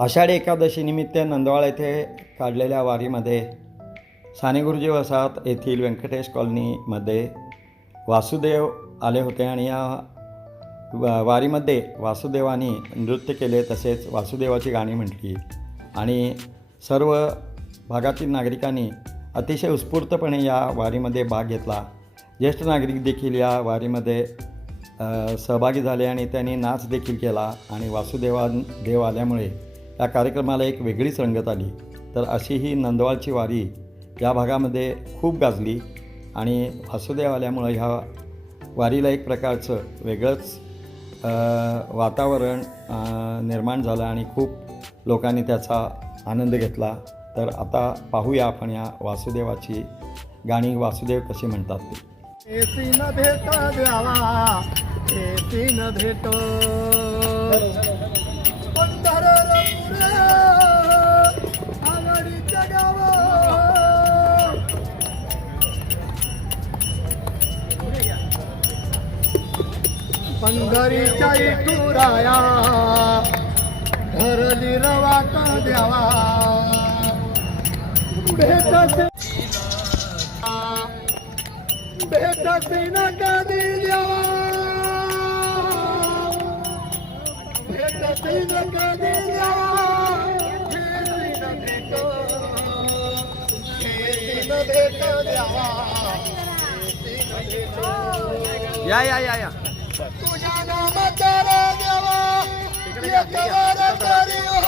आषाढी एकादशीनिमित्त नंदवाळ येथे काढलेल्या वारीमध्ये साने गुरुजी वसाहत येथील व्यंकटेश कॉलनीमध्ये वासुदेव आले होते आणि या वा- वारीमध्ये वासुदेवानी नृत्य केले तसेच वासुदेवाची गाणी म्हटली. आणि सर्व भागातील नागरिकांनी अतिशय उत्स्फूर्तपणे या वारीमध्ये भाग घेतला. ज्येष्ठ नागरिक देखील या वारीमध्ये सहभागी झाले आणि त्यांनी नाच देखील केला. आणि वासुदेवा देव आल्यामुळे या कार्यक्रमाला एक वेगळीच रंगत आली. तर अशी ही नंदवाळची वारी या भागामध्ये खूप गाजली आणि वासुदेव आल्यामुळं ह्या वारीला एक प्रकारचं वेगळंच वातावरण निर्माण झालं आणि खूप लोकांनी त्याचा आनंद घेतला. तर आता पाहूया आपण या वासुदेवाची गाणी. वासुदेव कशी म्हणतात ते? एसी भेट. पंढरीच्या इटुराया धरली रवाट द्यावा? भेटते भेटते न कधी द्यावा भेटते न कधी द्यावा. या या या या. तुझ्या नामाचा रे देवा एकवर करी हो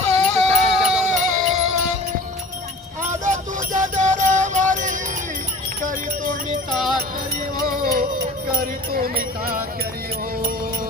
आज तुझ्या दरबारी करी तो निता करी हो करी तो निता करी हो.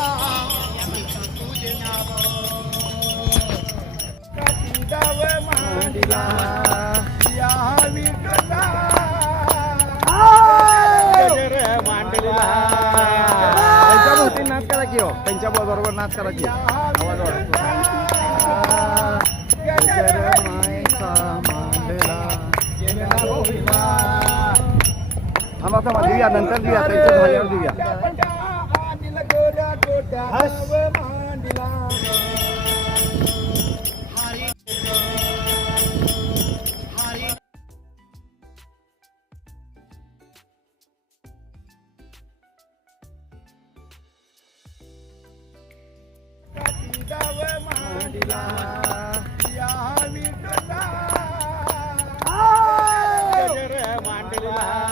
त्यांच्या नाच करा की हो. त्यांच्या बरोबर नाच करा की आवाज थांबा थांबा देऊया नंतर देऊया त्यांचं झाल्यावर देऊया.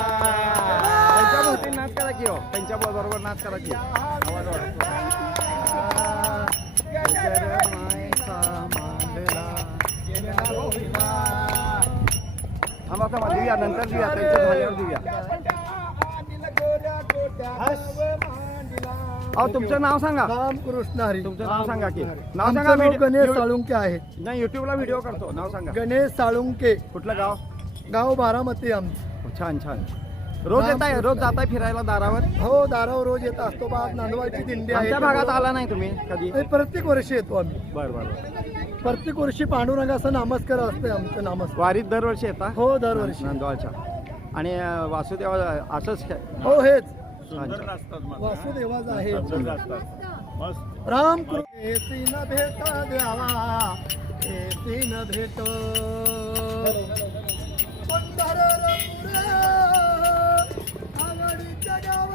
त्यांच्या भोवती नाच करा की हो त्यांच्या बरोबर नाच करा की आवाज थांबा थांबा देऊया. नंतर देऊया. त्यांचं झाल्यावर देऊया. अहो तुमचं नाव सांगा. रामकृष्ण हरी. तुमचं नाव सांगा की. नाव आमचं सांगा नाव व्हिडिओ- गणेश साळुंके आहे. नाही युट्यूबला व्हिडिओ करतो. नाव सांगा. गणेश साळुंके. कुठलं गाव? गाव बारामती आमचं छान छान. रोज येताय? रोज जाताय फिरायला दारावर? हो दारावर रोज येत असतो. बा नांदवायची दिंडी आहे. आमच्या भागात आला नाही तुम्ही कधी? प्रत्येक वर्षी येतो आम्ही. बर बर. प्रत्येक वर्षी पांडुरंगाचं नामस्कार असते आमचं नामस्कार. वारीत दरवर्षी येता? हो दरवर्षी. नांदवाळच्या आणि अं, वासुदेव असंच काय? हो हेच. वासुदेवाच आहे राम न भेट द्यावा. एसी न भेट. पंढरपूर. आवडीचं गाव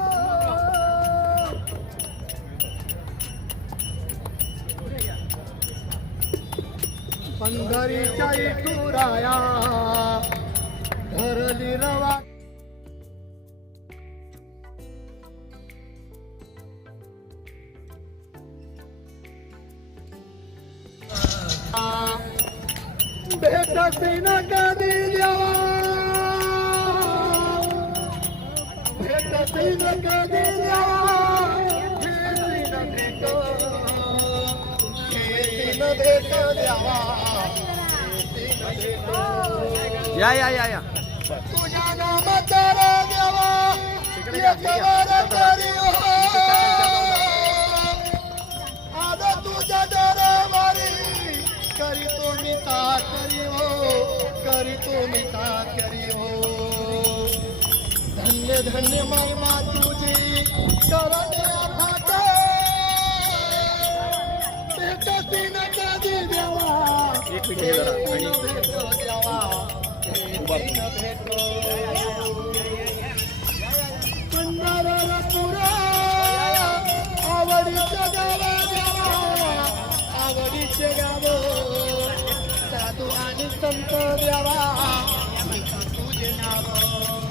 पंढरीच्या इटुराया धरली रवा. भेटती न कधी द्यावा भेटती न कधी भेटी भेट भेटी भेट द्यावा भेटी भेट या या या या तुझ्या नामाचा देवा धन्य महिमा तुझी न कधी देवा. एक देवा पुरा. आवडीचं गाव द्यावा आवडीचे गाव. साधू आणि संत द्यावा तुझे नाव.